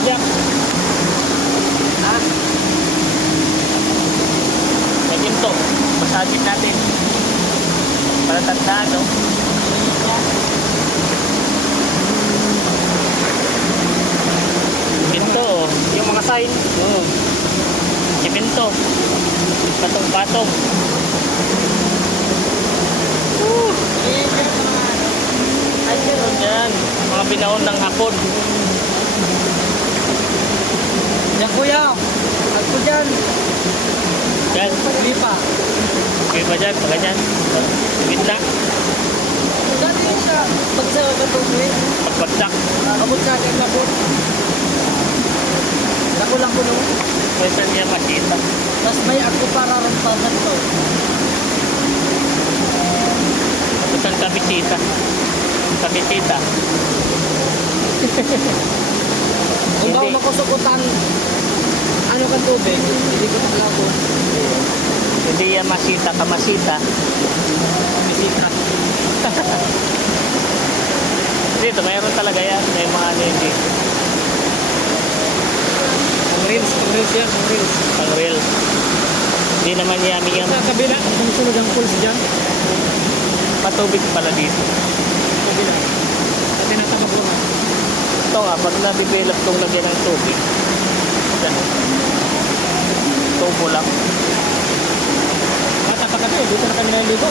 Jack. Ha? Ganyan to. Masagin natin. Para tandaan, no? Pinto, oh. Yung mga sign. Oo. Simento. Patong-patong. Ay, gano'n yan. Mga binaon ng hapon. Yan kuya. At ko dyan. Yan. Lipa. Okay ba dyan? Ganyan. Gitna. Dati yun siya. Pag sa katungli. Pagpagsak. Abot sa akin labot. Dako lang ko naman. Pwede niya makita. Tapos may ako para rampasan to. Tapos ang kabisita. Kabisita. Kung ba Hindi. makusukutan, ano ka tubig? Hindi ko naglabo. Hindi yan masita. Kamasita. Bisita. Dito, mayroon talaga yan. May mga ano yun dito. Ang reels yan, ang reels. Pang real. Hindi naman yummy yan. Sa kabila, kung sunod ang pulse dyan. Patubig pala dito. Kabila. Sa tinatabag ko nga. Ito nga, pag nabibilap itong lagyan ng tubig. Yan. Tubo lang. Bata pa kami, dito na kami naliligo.